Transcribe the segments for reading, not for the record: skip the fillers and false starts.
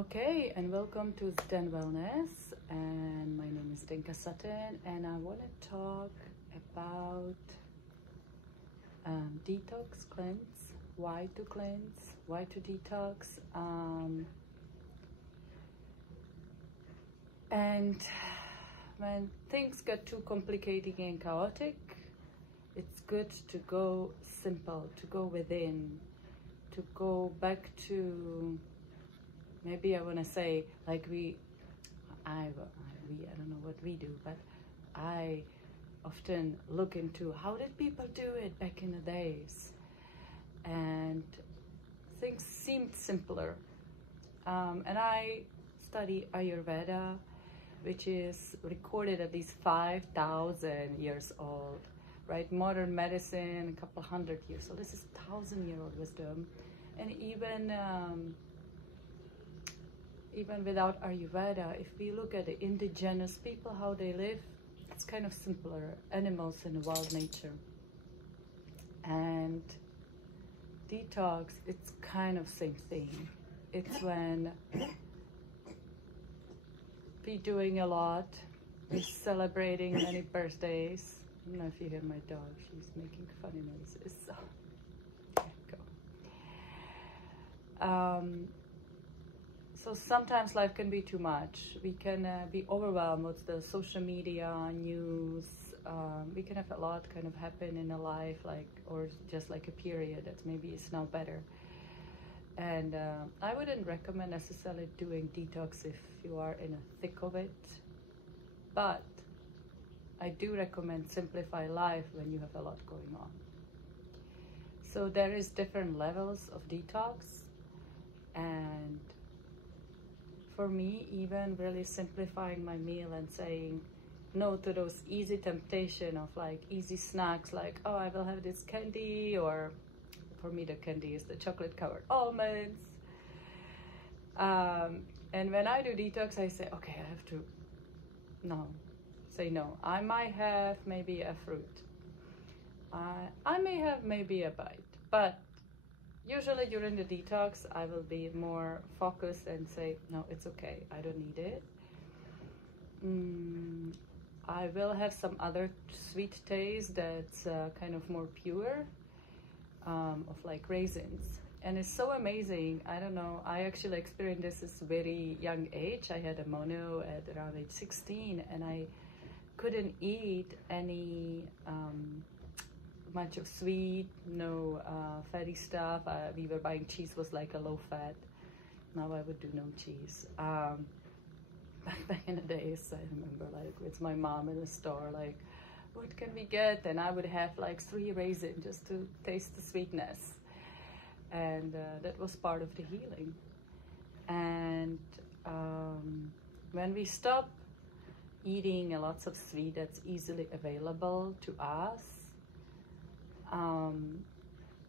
Okay, and welcome to Zen Wellness, and my name is Dinka Sutton, and I want to talk about detox, cleanse, why to cleanse, why to detox, and when things get too complicated and chaotic, it's good to go simple, to go within, to go back to, maybe I want to say, like I don't know what we do, but I often look into how did people do it back in the days, and things seemed simpler. And I study Ayurveda, which is recorded at least 5,000 years old, right? Modern medicine, a couple hundred years. So this is 1,000-year-old wisdom. And even without Ayurveda, if we look at the indigenous people, how they live, it's kind of simpler, animals in wild nature. And detox, it's kind of same thing. It's when we're doing a lot, we're celebrating many birthdays. I don't know if you hear my dog, she's making funny noises, so there you go. So sometimes life can be too much. We can be overwhelmed with the social media, news. We can have a lot kind of happen in a life, or just like a period that maybe is now better. And I wouldn't recommend necessarily doing detox if you are in the thick of it. But I do recommend simplify life when you have a lot going on. So there is different levels of detox, and for me, even really simplifying my meal and saying no to those easy temptation of like easy snacks, like, oh, I will have this candy, or for me the candy is the chocolate covered almonds. And when I do detox, I say, okay, I have to say no. I might have maybe a fruit. I may have maybe a bite, but usually during the detox, I will be more focused and say, no, it's okay, I don't need it. I will have some other sweet taste that's kind of more pure, of like raisins. And it's so amazing. I don't know, I actually experienced this at a very young age. I had a mono at around age 16, and I couldn't eat any much of sweet, no fatty stuff. We were buying cheese, was like a low fat. Now I would do no cheese. Back in the days, I remember like with my mom in the store, like, what can we get? And I would have like 3 raisins just to taste the sweetness. And that was part of the healing. And when we stop eating lots of sweet that's easily available to us,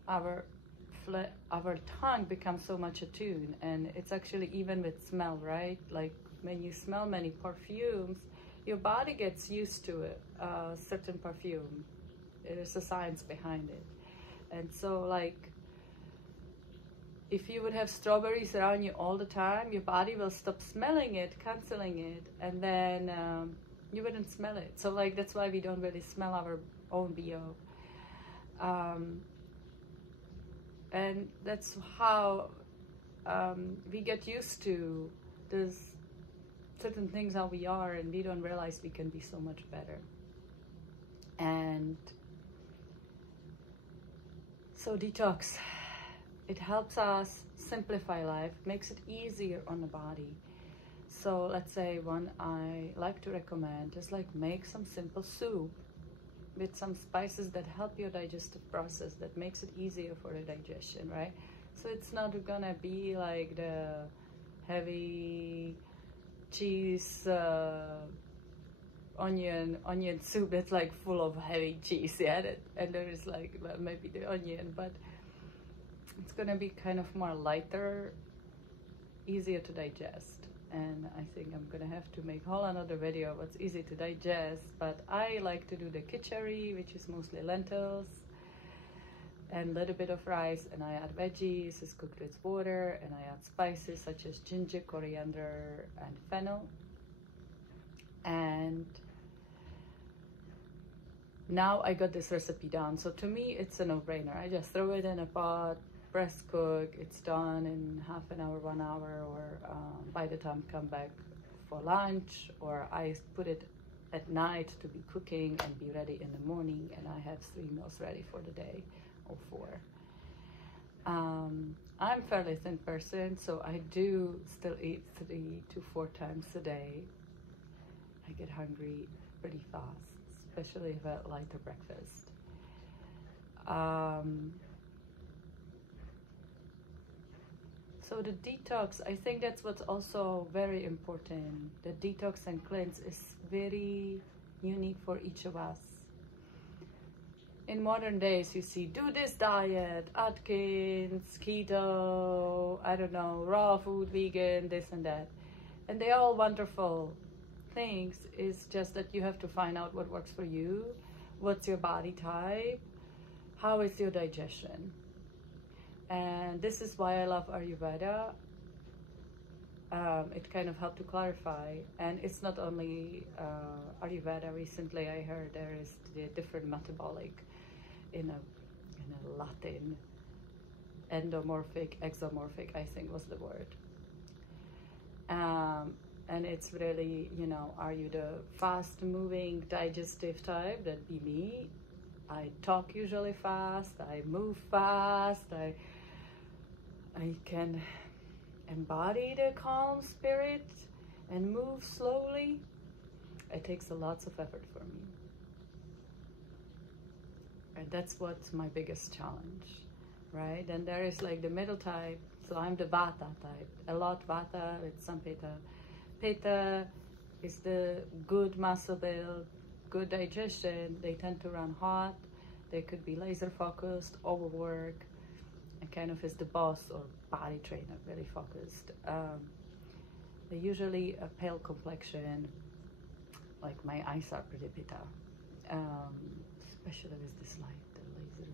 our tongue becomes so much attuned, and it's actually even with smell, right? Like when you smell many perfumes, your body gets used to a certain perfume. There's a science behind it. And so like, if you would have strawberries around you all the time, your body will stop smelling it, canceling it, and then you wouldn't smell it. So like, that's why we don't really smell our own BO. And that's how we get used to this certain things how we are, and we don't realize we can be so much better. And so detox, it helps us simplify life, makes it easier on the body. So let's say one I like to recommend is like make some simple soup with some spices that help your digestive process, that makes it easier for the digestion, right? So it's not gonna be like the heavy cheese onion soup that's like full of heavy cheese, yeah, and there is like, well, maybe the onion, but it's gonna be kind of more lighter, easier to digest. And I think I'm gonna have to make a whole another video what's easy to digest, but I like to do the khichdi, which is mostly lentils, and a little bit of rice, and I add veggies. It's cooked with water, and I add spices such as ginger, coriander, and fennel. And now I got this recipe down. So to me, it's a no-brainer. I just throw it in a pot, press cook. It's done in half an hour, 1 hour, or by the time I come back for lunch, or I put it at night to be cooking and be ready in the morning, and I have 3 meals ready for the day, or 4. I'm a fairly thin person, so I do still eat 3 to 4 times a day. I get hungry pretty fast, especially if I like a breakfast. So the detox, I think that's what's also very important. The detox and cleanse is very unique for each of us. In modern days, you see, do this diet, Atkins, keto, I don't know, raw food, vegan, this and that. And they're all wonderful things. It's just that you have to find out what works for you, what's your body type, how is your digestion. And this is why I love Ayurveda. It kind of helped to clarify. And it's not only Ayurveda. Recently I heard there is the different metabolic in a Latin, endomorphic, exomorphic, I think was the word. And it's really, you know, are you the fast moving digestive type? That'd be me. I talk usually fast, I move fast, I can embody the calm spirit and move slowly. It takes a lots of effort for me. And that's what's my biggest challenge, right? And there is like the middle type. So I'm the Vata type, a lot Vata with some Pitta. Pitta is the good muscle build, good digestion. They tend to run hot. They could be laser focused, overwork, and kind of is the boss or body trainer, really focused. They're usually a pale complexion, like my eyes are pretty Pitta, especially with this light, the laser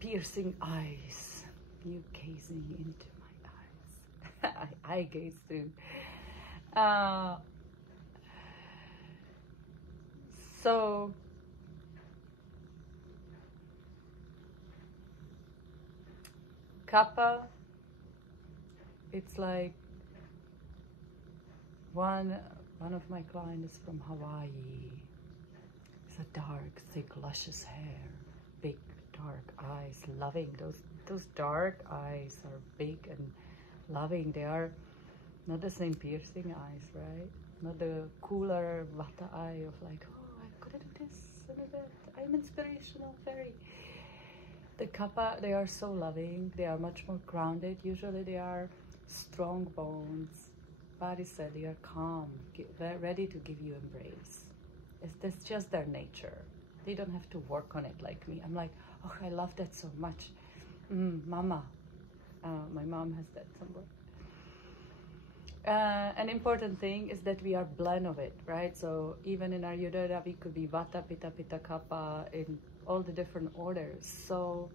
piercing eyes, you gazing into my eyes. I gaze through. So Kappa, it's like one of my clients from Hawaii. It's a dark, thick, luscious hair, big, dark eyes, loving. Those dark eyes are big and loving. They are not the same piercing eyes, right? Not the cooler Vata eye of like, oh, I'm gonna do this and that. I'm inspirational, very. The Kappa, they are so loving. They are much more grounded. Usually they are strong bones. Body said they are calm, they're ready to give you embrace. That's just their nature. They don't have to work on it like me. I'm like, oh, I love that so much. Mama. My mom has that somewhere. An important thing is that we are blend of it, right? So even in Ayurveda, we could be Vata, Pitta, Pitta, Kapha in all the different orders. So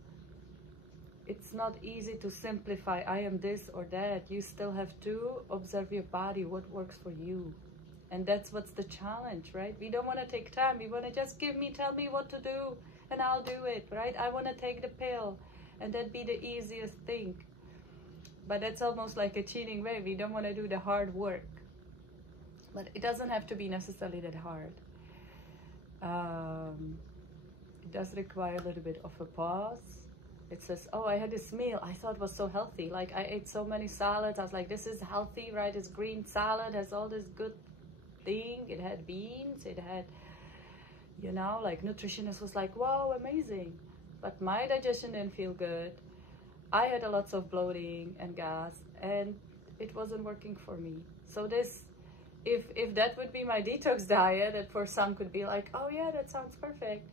it's not easy to simplify, I am this or that. You still have to observe your body, what works for you. And that's what's the challenge, right? We don't want to take time. We want to just tell me what to do and I'll do it, right? I want to take the pill and that'd be the easiest thing. But that's almost like a cheating way. We don't want to do the hard work. But it doesn't have to be necessarily that hard. It does require a little bit of a pause. It says, oh, I had this meal I thought was so healthy. Like I ate so many salads. I was like, this is healthy, right? It's green salad, has all this good thing. It had beans, it had, you know, like nutritionist was like, wow, amazing. But my digestion didn't feel good. I had a lots of bloating and gas and it wasn't working for me. So this, if that would be my detox diet, that for some could be like, oh yeah, that sounds perfect.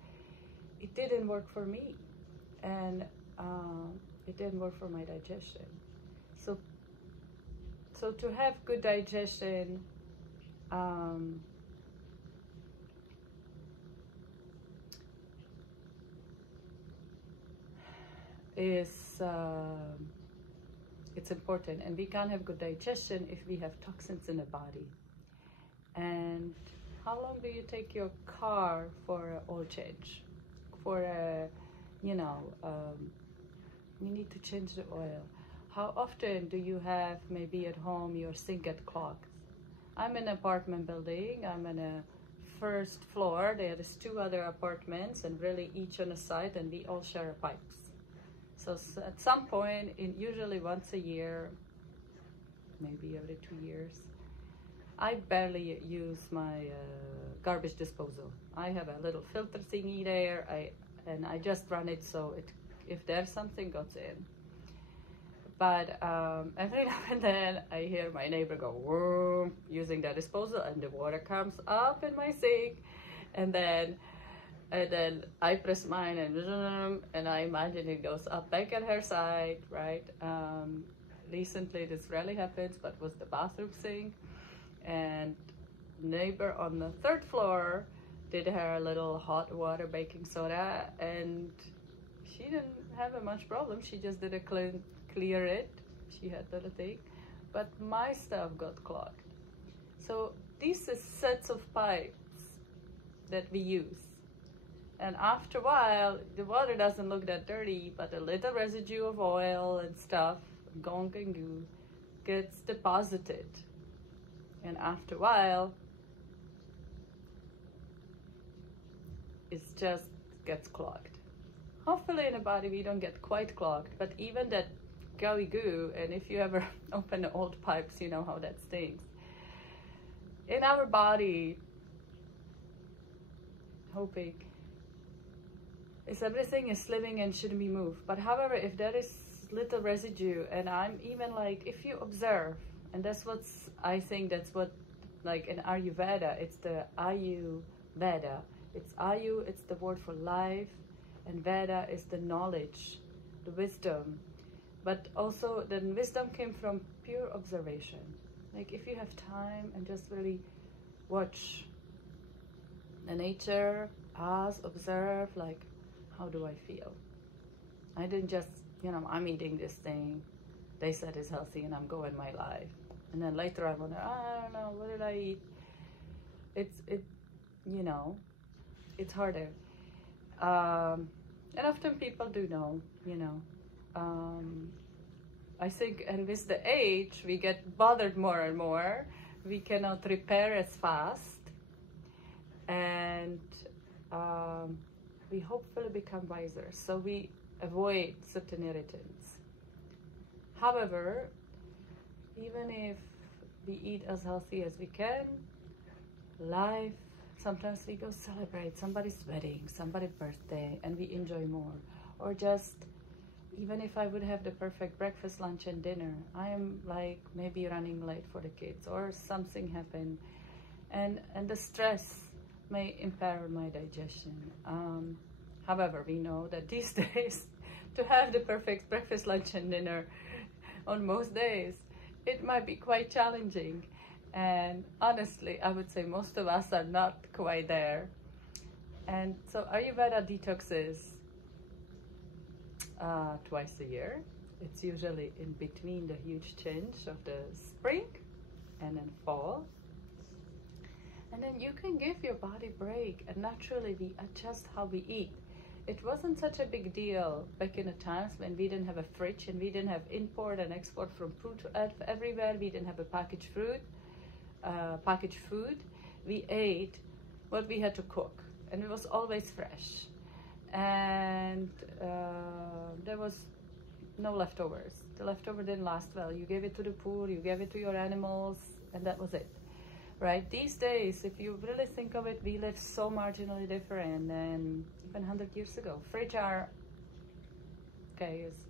It didn't work for me. And it didn't work for my digestion. So to have good digestion, is it's important, and we can't have good digestion if we have toxins in the body. And how long do you take your car for an oil change? For a, you know, you need to change the oil. How often do you have, maybe at home, your sink get clogged? I'm in an apartment building. I'm in a first floor. There's 2 other apartments, and really each on a side, and we all share pipes. So at some point, usually once a year, maybe every 2 years, I barely use my garbage disposal. I have a little filter thingy there, and I just run it so if there's something goes in. But every now and then I hear my neighbor go whoom, using their disposal, and the water comes up in my sink, and then I press mine, and I imagine it goes up back at her side, right? Recently this rarely happens, but was the bathroom sink, and neighbor on the 3rd floor did her little hot water baking soda, and she didn't have much problem. She just did a clear it. She had the thing, but my stuff got clogged. So these are sets of pipes that we use, and after a while the water doesn't look that dirty, but a little residue of oil and stuff, gunk and goo, gets deposited, and after a while it just gets clogged. Hopefully in the body we don't get quite clogged, but even that gooey goo, and if you ever open the old pipes, you know how that stinks. In our body, hoping is everything is living and shouldn't be moved. But however, if there is little residue, and I'm even like, if you observe, and that's what's, I think that's what, like in Ayurveda, it's the Ayurveda. It's Ayu, it's the word for life, and Veda is the knowledge, the wisdom. But also the wisdom came from pure observation. Like if you have time and just really watch the nature, pause, observe, like, how do I feel? I didn't just, I'm eating this thing, they said it's healthy, and I'm going my life. And then later I wonder, I don't know, what did I eat? It's harder. And often people do know, I think, and with the age, we get bothered more and more. We cannot repair as fast. And we hopefully become wiser. So we avoid certain irritants. However, even if we eat as healthy as we can, life, sometimes we go celebrate somebody's wedding, somebody's birthday, and we enjoy more. Or just, even if I would have the perfect breakfast, lunch, and dinner, I am like maybe running late for the kids, or something happened, and the stress may impair my digestion. However, we know that these days, to have the perfect breakfast, lunch, and dinner on most days, it might be quite challenging. And honestly, I would say most of us are not quite there. And so Ayurveda detoxes twice a year. It's usually in between the huge change of the spring and then fall. And then you can give your body a break, and naturally we adjust how we eat. It wasn't such a big deal back in the times when we didn't have a fridge, and we didn't have import and export from fruit everywhere. We didn't have a packaged food. We ate what we had to cook, and it was always fresh, and there was no leftovers. The leftover didn't last well. You gave it to the poor, you gave it to your animals, and that was it, right? These days, if you really think of it, we live so marginally different than even 100 years ago. Fridge are, it's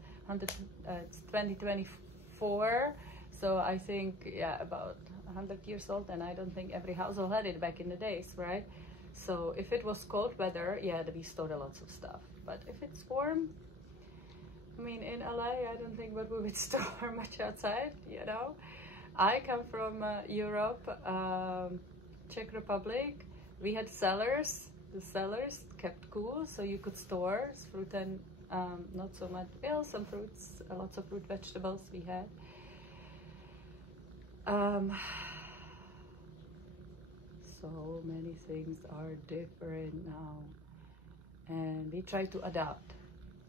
2024, so I think, about 100 years old, and I don't think every household had it back in the days, right? So if it was cold weather, we stored lots of stuff. But if it's warm, I mean, in LA, I don't think we would store much outside, I come from Europe, Czech Republic. We had cellars. The cellars kept cool, so you could store fruit and Not so much. Well, some fruits, lots of fruit, vegetables we had. So many things are different now, and we try to adapt.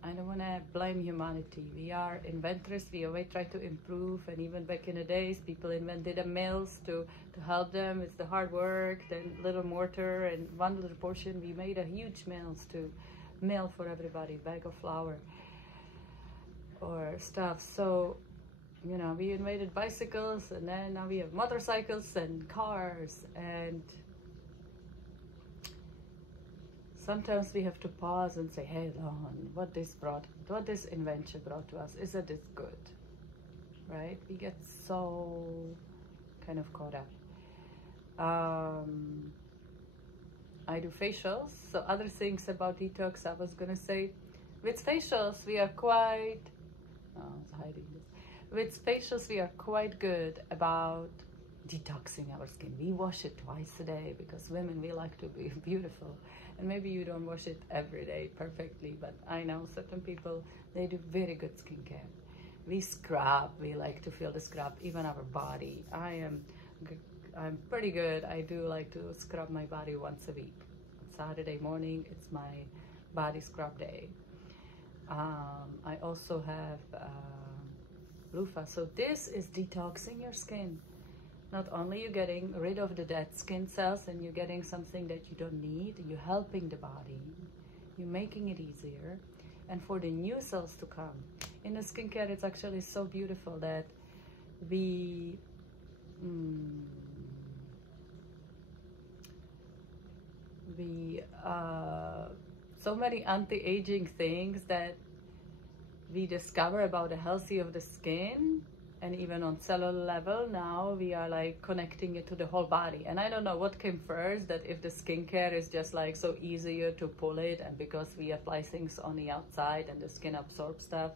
I don't want to blame humanity. We are inventors. We always try to improve, and even back in the days, people invented the mills to help them with the hard work, then little mortar and one little portion. We made a huge mills to mill for everybody, bag of flour or stuff. So, you know, we invented bicycles, and then now we have motorcycles and cars, and sometimes we have to pause and say, hey, Lon, what this invention brought to us, isn't this good? Right? We get so kind of caught up. I do facials, so other things about detox I was gonna say. With facials, we are quite, oh, I was hiding this. With facials, we are quite good about detoxing our skin. We wash it twice a day because women, we like to be beautiful. And maybe you don't wash it every day perfectly, but I know certain people, they do very good skincare. We scrub, we like to feel the scrub, even our body. I'm pretty good. I do like to scrub my body once a week. On Saturday morning, it's my body scrub day. I also have loofah. So this is detoxing your skin. Not only you're getting rid of the dead skin cells and you're getting something that you don't need, you're helping the body, you're making it easier, and for the new cells to come. In the skincare, it's actually so beautiful that we so many anti-aging things that we discover about the healthy of the skin, and even on cellular level now we are like connecting it to the whole body. And I don't know what came first, that if the skincare is just like so easier to pull it, and because we apply things on the outside and the skin absorbs stuff,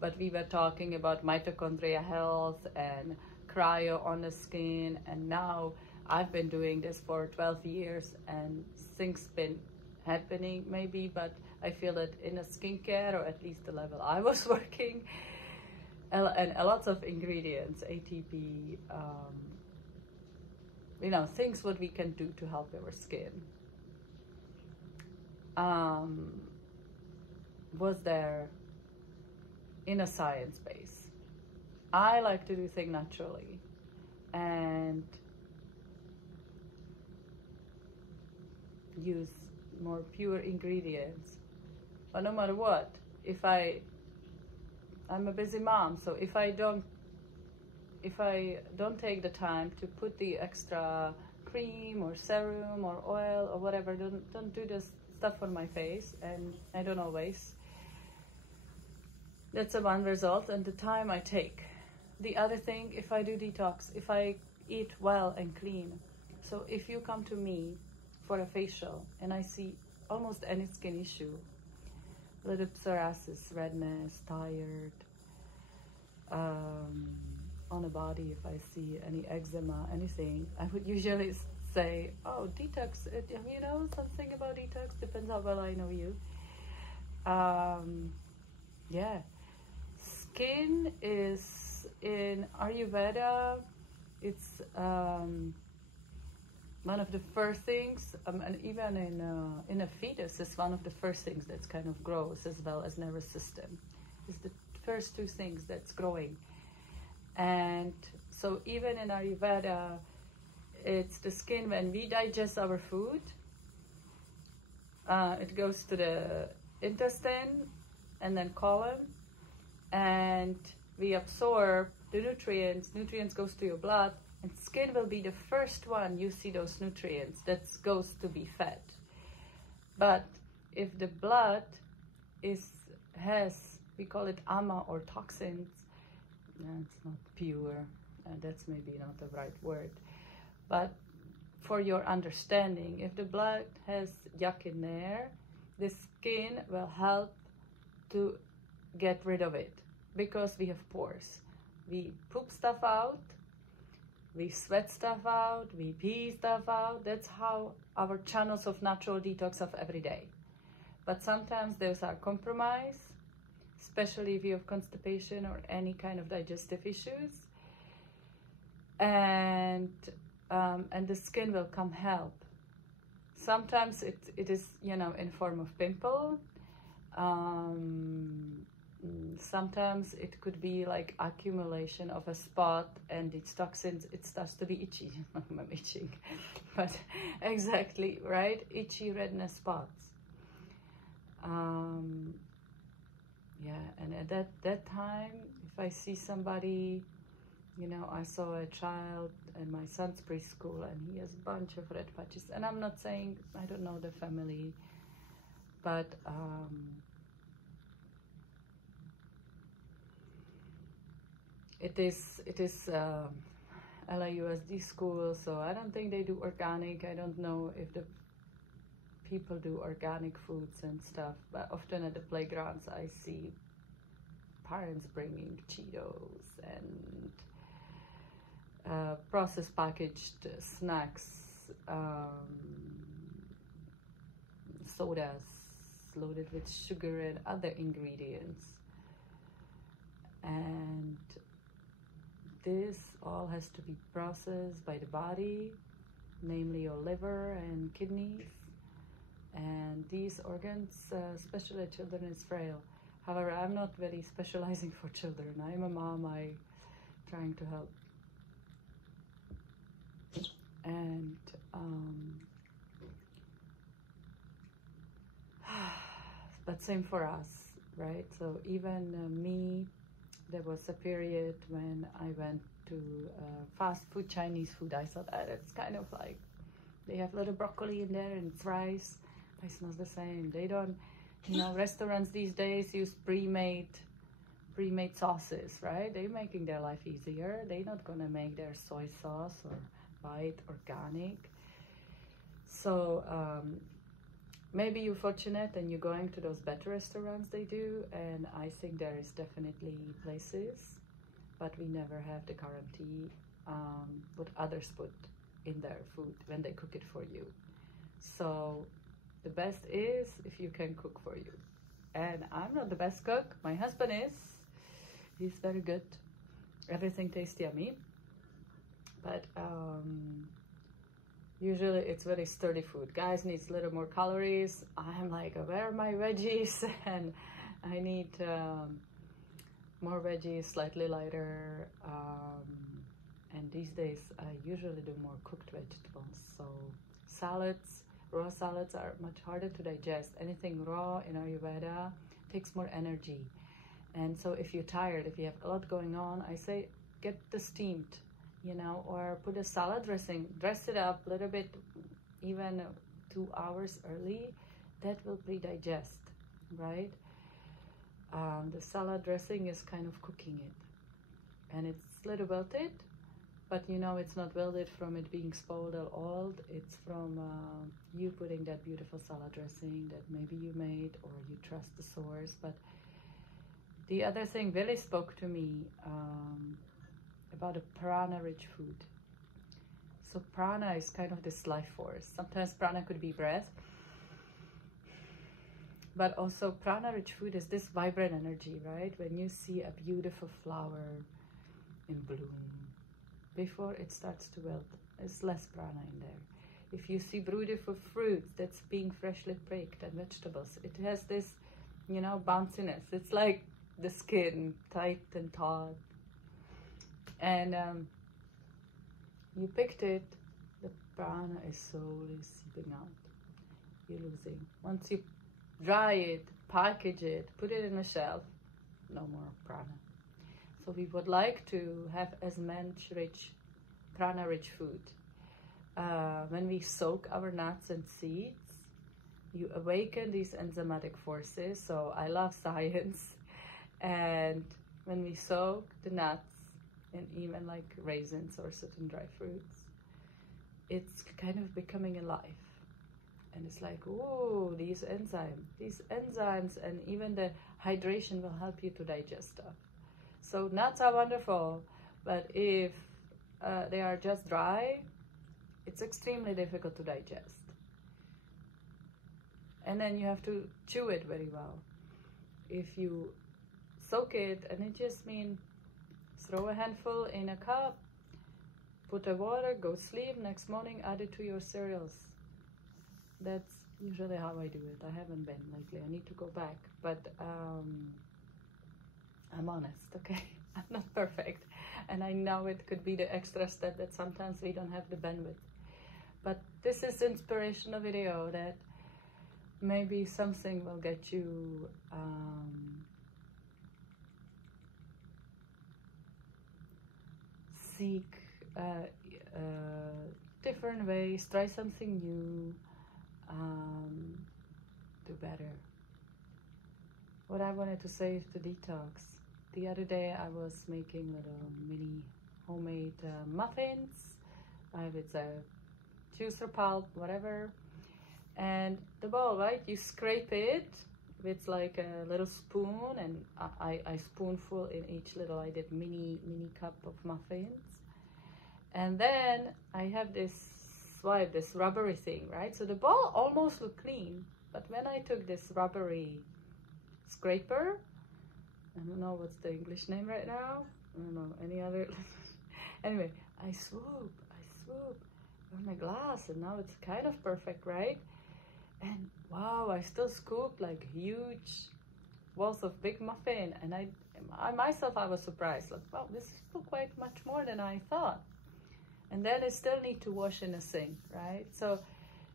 but we were talking about mitochondria health and cryo on the skin, and now I've been doing this for 12 years and things been happening maybe, but I feel that in a skincare, or at least the level I was working, and lots of ingredients, ATP, you know, things what we can do to help our skin. Was there in a science base. I like to do things naturally and use more pure ingredients. But no matter what, if I'm a busy mom, so if I don't take the time to put the extra cream or serum or oil or whatever, don't do this stuff on my face, and I don't always. That's a one result, and the time I take. The other thing, if I do detox, if I eat well and clean. So if you come to me for a facial and I see almost any skin issue, little psoriasis, redness, tired, on the body, if I see any eczema, anything, I would usually say, oh, detox, you know something about detox? Depends how well I know you. Yeah. Skin is, in Ayurveda, it's one of the first things, and even in a fetus, it's one of the first things that's kind of grows, as well as nervous system. It's the first two things that's growing. And so even in Ayurveda, it's the skin. When we digest our food, it goes to the intestine and then colon, and we absorb the nutrients. Nutrients goes to your blood, and skin will be the first one you see those nutrients that goes to be fed. But if the blood has, we call it ama or toxins, it's not pure, that's maybe not the right word, but for your understanding, if the blood has yuck in there, the skin will help to get rid of it, because we have pores. We poop stuff out, we sweat stuff out, we pee stuff out. That's how our channels of natural detox of every day. but sometimes those are compromised, especially if you have constipation or any kind of digestive issues, and the skin will come help. Sometimes it is, you know, in form of pimple. Sometimes it could be like accumulation of a spot, and these toxins, it starts to be itchy. I'm itching, but exactly, right? Itchy redness spots. Yeah, and at that time, if I see somebody, you know, I saw a child in my son's preschool, and he has a bunch of red patches. And I'm not saying, I don't know the family, but it is LAUSD school, so I don't think they do organic. I don't know if the people do organic foods and stuff, but often at the playgrounds I see parents bringing Cheetos and processed packaged snacks, sodas loaded with sugar and other ingredients. And this all has to be processed by the body, namely your liver and kidneys. And these organs, especially children, is frail. However, I'm not really specializing for children. I'm a mom, I'm trying to help. And but same for us, right? So even me, there was a period when I went to fast food, Chinese food. I thought, it's kind of like, they have little broccoli in there and it's rice. It's not the same. They don't, you know, restaurants these days use pre-made sauces, right? They're making their life easier. They're not gonna make their soy sauce or buy it organic. So maybe you're fortunate and you're going to those better restaurants they do, and I think there is definitely places, but we never have the guarantee what others put in their food when they cook it for you. So the best is if you can cook for you. And I'm not the best cook. My husband is. He's very good. Everything tastes yummy. But usually it's very sturdy food. Guys needs a little more calories. I'm like, where are my veggies? And I need more veggies, slightly lighter. And these days I usually do more cooked vegetables. So salads, raw salads are much harder to digest. Anything raw in Ayurveda takes more energy. And so if you're tired, if you have a lot going on, I say get the steamed, you know, or put a salad dressing, dress it up a little bit, even 2 hours early, that will pre-digest, right? The salad dressing is kind of cooking it, and it's a little wilted, but you know, it's not wilted from it being spoiled or old. It's from you putting that beautiful salad dressing that maybe you made or you trust the source. But the other thing really spoke to me about a prana-rich food. So prana is kind of this life force. Sometimes prana could be breath, but also prana-rich food is this vibrant energy, right? When you see a beautiful flower in bloom, before it starts to wilt, there's less prana in there. If you see beautiful fruits that's being freshly picked and vegetables, it has this, you know, bounciness. It's like the skin, tight and taut. And you picked it, the prana is slowly seeping out. You're losing. Once you dry it, package it, put it in a shelf, no more prana. So we would like to have as much prana-rich food. When we soak our nuts and seeds, you awaken these enzymatic forces. So I love science. And when we soak the nuts, and even like raisins or certain dry fruits, it's kind of becoming alive. And it's like, oh, these enzymes, and even the hydration will help you to digest stuff. So nuts are wonderful, but if they are just dry, it's extremely difficult to digest. and then you have to chew it very well. If you soak it, and it just means throw a handful in a cup, put the water, go sleep, next morning add it to your cereals. That's usually how I do it. I haven't been lately, I need to go back, but I'm honest, okay? I'm not perfect, and I know it could be the extra step that sometimes we don't have the bandwidth. But this is inspirational video that maybe something will get you seek different ways, try something new, do better. What I wanted to say is the detox. The other day I was making little mini homemade muffins with a juicer pulp, whatever, and the bowl, right, you scrape it with like a little spoon, and I spoonful in each little, I did mini cup of muffins, and then I have this swipe, this rubbery thing, right? So the bowl almost looked clean, but when I took this rubbery scraper, I don't know what's the English name right now, I don't know any other anyway, I swoop on my glass, and now it's kind of perfect, right? And wow, I still scooped like huge balls of big muffin, and I myself, I was surprised, like, wow, this is still quite much more than I thought. And then I still need to wash in a sink, right? So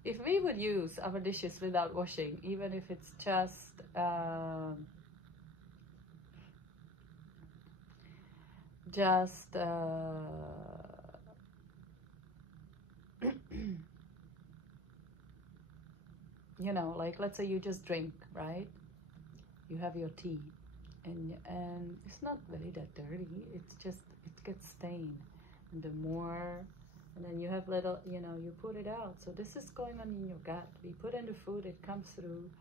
if we would use our dishes without washing, even if it's just you know, like let's say you just drink, right? You have your tea, and it's not really that dirty. It's just, it gets stained, and the more, and then you have little, you know, you put it out. So this is going on in your gut. We put in the food, it comes through.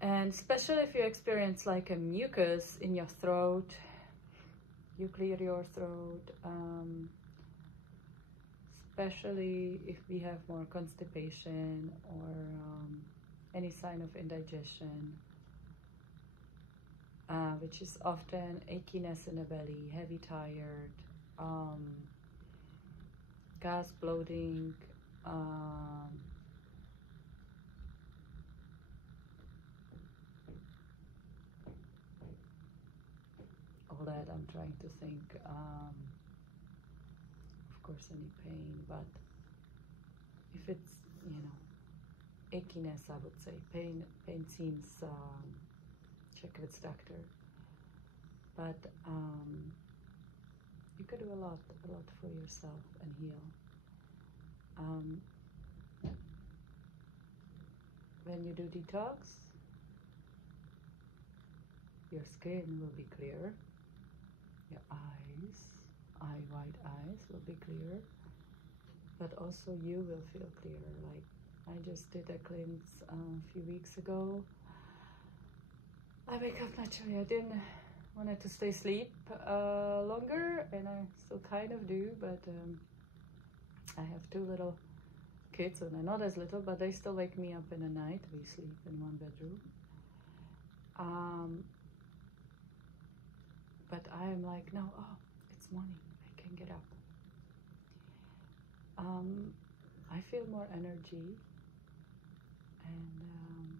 And especially if you experience like a mucus in your throat, you clear your throat. Especially if we have more constipation or any sign of indigestion, which is often achiness in the belly, heavy, tired, gas, bloating, all that. I'm trying to think. Of course, any pain, but if it's, you know, achiness, I would say pain seems, check with doctor. But you could do a lot for yourself and heal. When you do detox, your skin will be clear, your white eyes will be clear, but also you will feel clearer. Like, I just did a cleanse a few weeks ago. I wake up naturally. I didn't wanted to stay asleep longer, and I still kind of do, but I have two little kids, and they're not as little, but they still wake me up in the night. We sleep in one bedroom. But I am like, no, oh, it's morning, I can get up. I feel more energy, and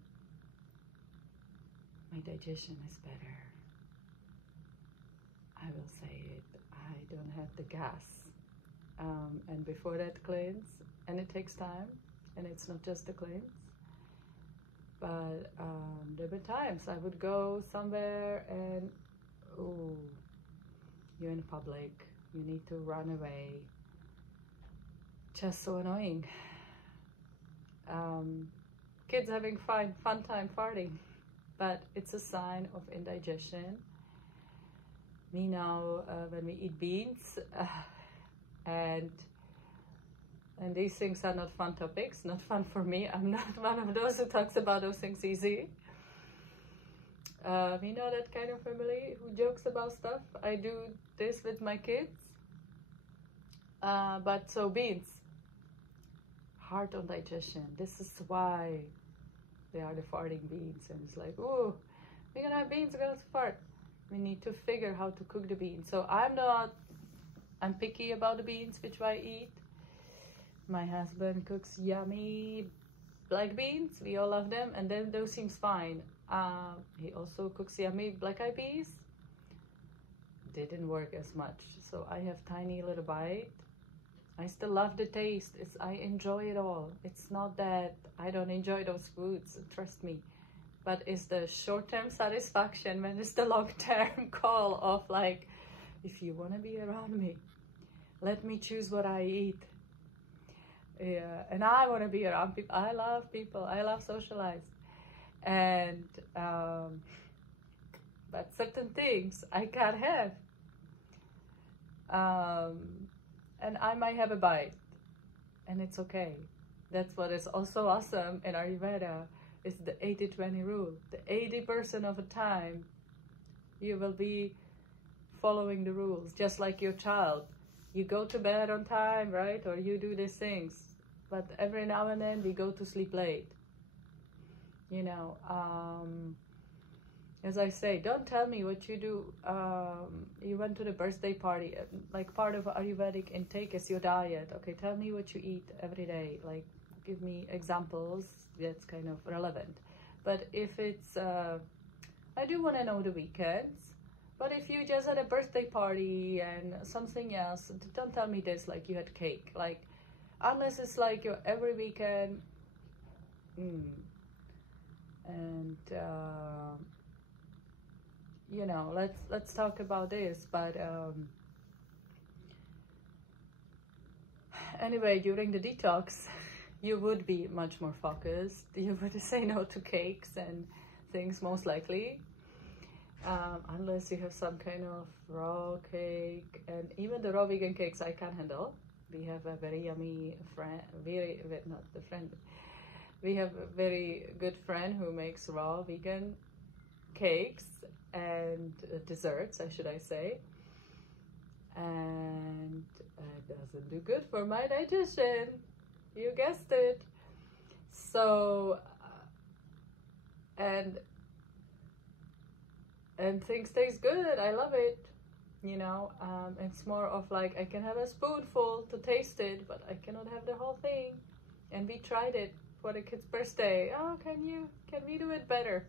my digestion is better. I will say it, I don't have the gas. And before that cleanse, and it takes time, and it's not just a cleanse, but there were times I would go somewhere and, oh, you're in public, you need to run away. Just so annoying. Kids having fun time farting, but it's a sign of indigestion. Me now, when we eat beans, and these things are not fun topics, not fun for me. I'm not one of those who talks about those things easy. We know that kind of family who jokes about stuff. I do this with my kids. But so beans, hard on digestion. This is why they are the farting beans. And it's like, oh, we're gonna have beans, we're gonna fart. We need to figure how to cook the beans. So I'm picky about the beans which I eat. My husband cooks yummy black beans. We all love them, and then those seems fine. He also cooks yummy black eyed peas. Didn't work as much. So I have tiny little bite. I still love the taste. I enjoy it all. It's not that I don't enjoy those foods, trust me. But it's the short-term satisfaction when it's the long-term call of like, if you want to be around me, let me choose what I eat. Yeah, and I want to be around people. I love people. I love socialize. And, but certain things I can't have. And I might have a bite, and it's okay. That's what is also awesome in Ayurveda, is the 80-20 rule. The 80% of the time, you will be following the rules, just like your child. You go to bed on time, right? Or you do these things. But every now and then, we go to sleep late. You know, as I say, don't tell me what you do. You went to the birthday party, like part of Ayurvedic intake is your diet. Okay, tell me what you eat every day. Like, give me examples that's kind of relevant. But if it's, I do want to know the weekends. But if you just had a birthday party and something else, don't tell me this, like you had cake. Like, unless it's like your every weekend. And, you know, let's talk about this. But anyway, during the detox, you would be much more focused. You would say no to cakes and things, most likely, unless you have some kind of raw cake. And even the raw vegan cakes I can't handle. We have a very yummy friend, we have a very good friend who makes raw vegan cakes and desserts, should I say, and it doesn't do good for my digestion. You guessed it. So and things taste good. I love it. You know, it's more of like I can have a spoonful to taste it, but I cannot have the whole thing. And we tried it for the kid's birthday. Oh, can we do it better?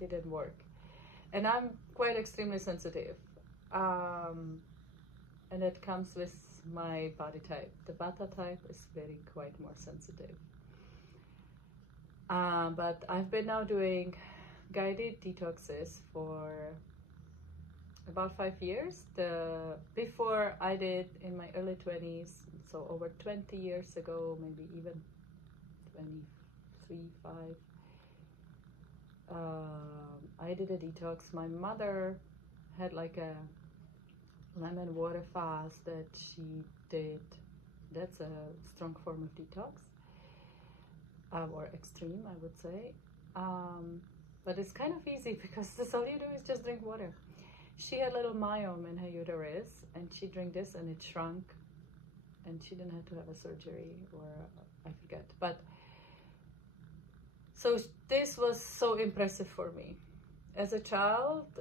Didn't work. And I'm quite extremely sensitive. And it comes with my body type. The Vata type is quite more sensitive. But I've been now doing guided detoxes for about 5 years. Before I did in my early 20s, so over 20 years ago, maybe even 23, 5, I did a detox. My mother had like a lemon water fast that she did. That's a strong form of detox, or extreme, I would say. But it's kind of easy because that's all you do is just drink water. She had a little myome in her uterus, and she drank this and it shrunk, and she didn't have to have a surgery, or I forget. But so this was so impressive for me. As a child,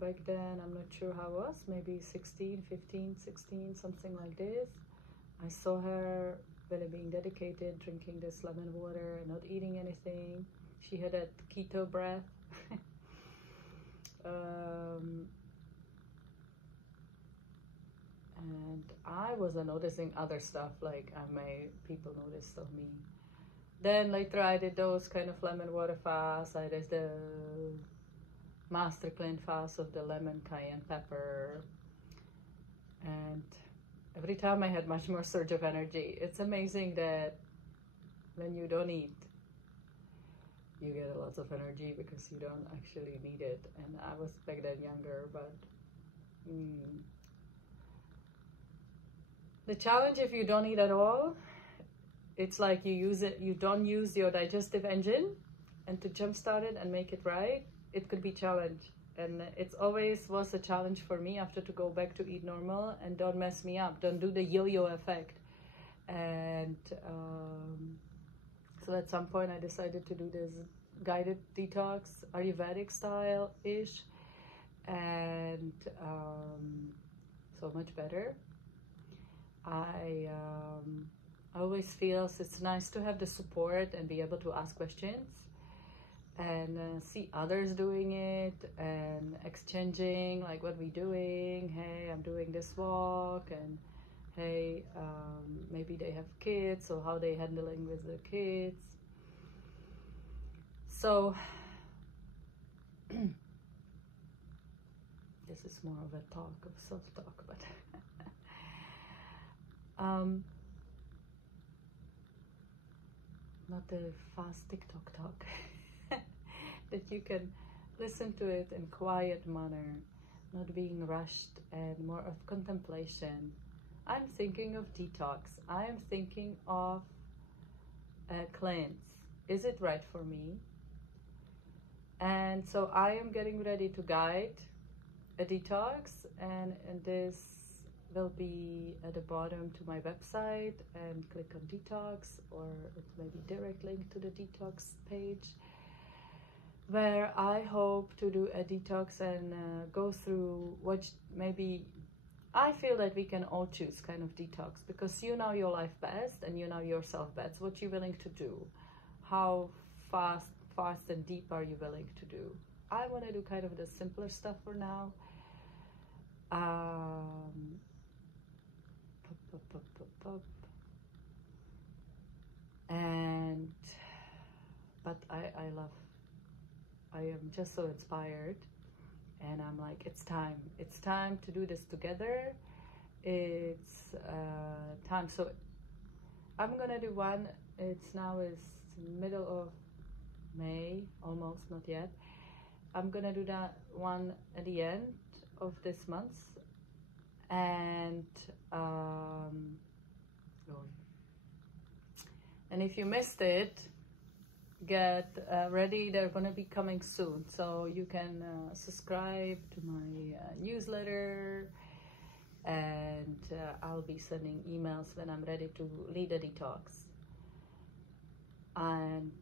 back then, I'm not sure how it was, maybe 16, 15, 16, something like this. I saw her really being dedicated, drinking this lemon water, not eating anything. She had that keto breath. And I wasn't noticing other stuff like people noticed of me. Then later I did those kind of lemon water fasts. I did the master clean fast of the lemon, cayenne pepper. And every time I had much more surge of energy. It's amazing that when you don't eat, you get lots of energy because you don't actually need it. And I was back then younger, but the challenge if you don't eat at all, it's like you don't use your digestive engine, and to jumpstart it and make it right, it could be challenge. And it's always was a challenge for me after to go back to eat normal and don't mess me up. Don't do the yo-yo effect. And so at some point I decided to do this guided detox, Ayurvedic style-ish, and so much better. I always feel it's nice to have the support and be able to ask questions and see others doing it and exchanging, like, what we doing. Hey, I'm doing this walk, and hey, maybe they have kids, so how they handling with the kids. So this is more of a talk, of self-talk, but not a fast TikTok talk. That you can listen to it in quiet manner, not being rushed, and more of contemplation. I'm thinking of detox. I am thinking of a cleanse. Is it right for me? And so I am getting ready to guide a detox, and this will be at the bottom to my website, and click on detox, or it may be direct link to the detox page, where I hope to do a detox and go through what maybe I feel that we can all choose kind of detox, because you know your life best and you know yourself best, what you're willing to do, how fast and deep are you willing to do. I want to do kind of the simpler stuff for now. And but I am just so inspired, and I'm like, it's time to do this together. It's time. So I'm gonna do one. It's middle of May, almost, not yet. I'm gonna do that one at the end of this month, and if you missed it, get ready. They're gonna be coming soon, so you can subscribe to my newsletter, and I'll be sending emails when I'm ready to lead a detox. And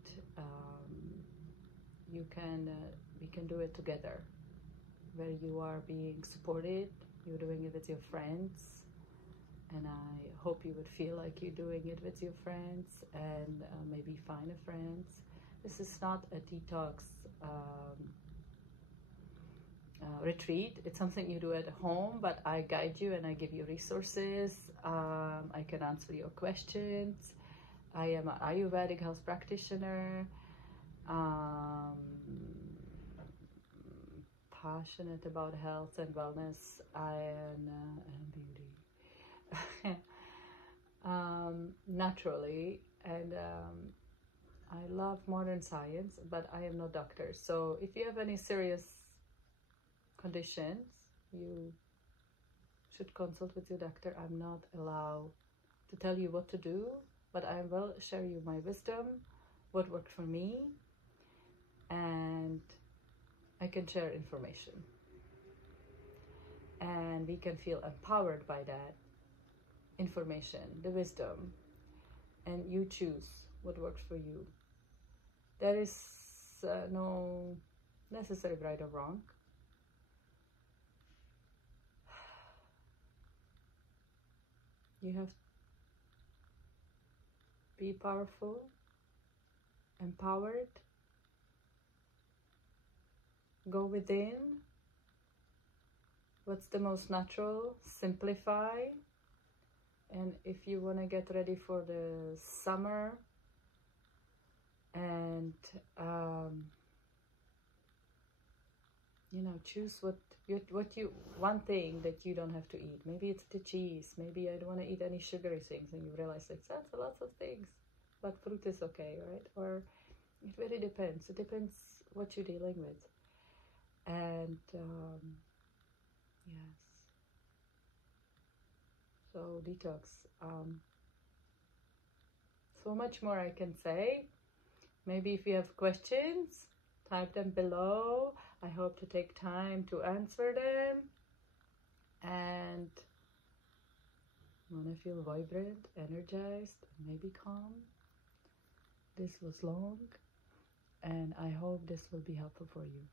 we can do it together, where you are being supported, you're doing it with your friends, and I hope you would feel like you're doing it with your friends, and maybe find a friends. This is not a detox retreat. It's something you do at home, but I guide you and I give you resources. I can answer your questions. I am an Ayurvedic health practitioner, passionate about health and wellness and beauty, naturally, and I love modern science, but I am no doctor. So if you have any serious conditions, you should consult with your doctor. I'm not allowed to tell you what to do, but I will share you my wisdom, what worked for me, and I can share information. And we can feel empowered by that information, the wisdom, and you choose what works for you. There is no necessary right or wrong. You have to be powerful, empowered, go within. What's the most natural? Simplify. And if you want to get ready for the summer, and choose one thing that you don't have to eat. Maybe it's the cheese. Maybe I don't want to eat any sugary things, and you realize that's a lot of things, but fruit is okay, right? Or it really depends. It depends what you're dealing with. And yes. So detox. So much more I can say. Maybe if you have questions, type them below. I hope to take time to answer them. And You want to feel vibrant, energized, maybe calm. This was long, and I hope this will be helpful for you.